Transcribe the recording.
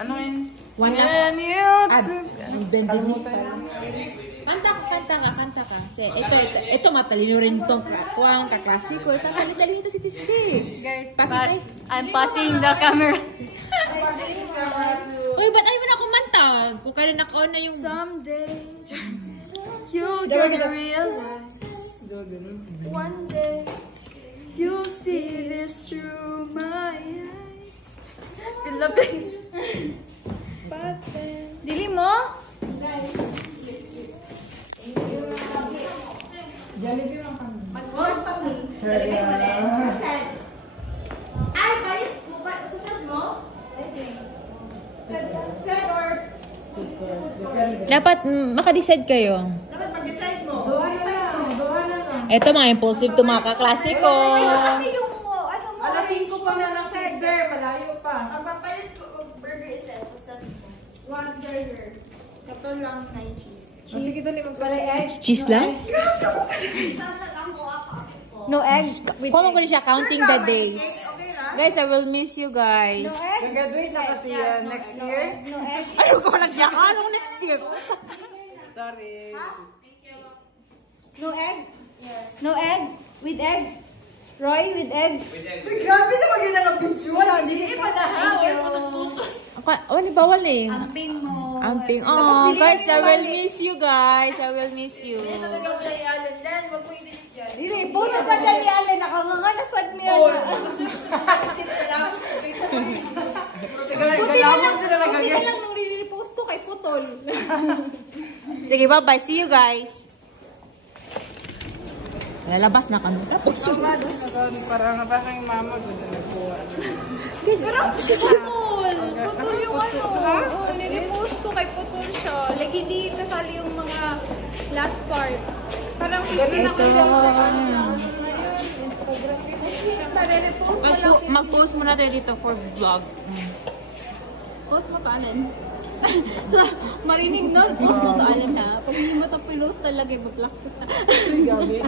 Ano yun? One last. Kanta ka. Ito matalino rin itong kaklasiko. Ito talino si Tisbe. Guys, I'm passing the camera. Uy, ba't ayaw mo na kumanta? Kung kaya naka-on na yung... Someday, you're gonna realize. One day, you'll see this through my eyes. Pilapin. Dili mo? Ay, balik mo ba? Sasad mo? Sad or... Dapat makadecide kayo. Dapat mag-decide mo. Ito mga impulsive to mga kaklasiko. Kasi yung ano mo. Alas 5 pa na lang sir. Malayo pa. Ang papalit ko burger isa. Sasad mo. One burger. Ito lang 9 cheese. Sige doon magpalay. Cheese lang? No egg. Kung mo ko siya counting the days. Okay lang? Guys, I will miss you guys. Nag-graduate na kasi next year. No egg. Ayaw ko nagyak. Anong next year? Sorry. No egg? Yes. No egg? With egg? Roy, with egg? Uy, grabe naman yun ang picture. Hindi pa na ha. Wala bawal eh. Amping mo. Amping. Oh, guys, I will miss you guys. I will miss you. Talaga mo na ialan yan. Huwag mo i-delete yan. Dili, post sa dali ale nakangangasad mi Oh, ala. gusto ko sa pag-tip ka lang. Galamon sila Buti nagagay. na lang nung re-repost ko kay Putol. Sige, bye-bye. See you guys. Lalabas na kami. Parang yung mama ko na nagkuha. Guys, Pero si Putol. Putol yung ano. Oh, nire-post ko kay Putol siya. Like hindi nasali yung mga last part. Parang 50 na ko siya. Re-repost ko lang. Mag-post muna tayo dito for vlog. Post mo to, Alan. Marinig nun, post mo to, Alan, ha? Pag hindi mo to pinost talaga, i-block ko. Gabi.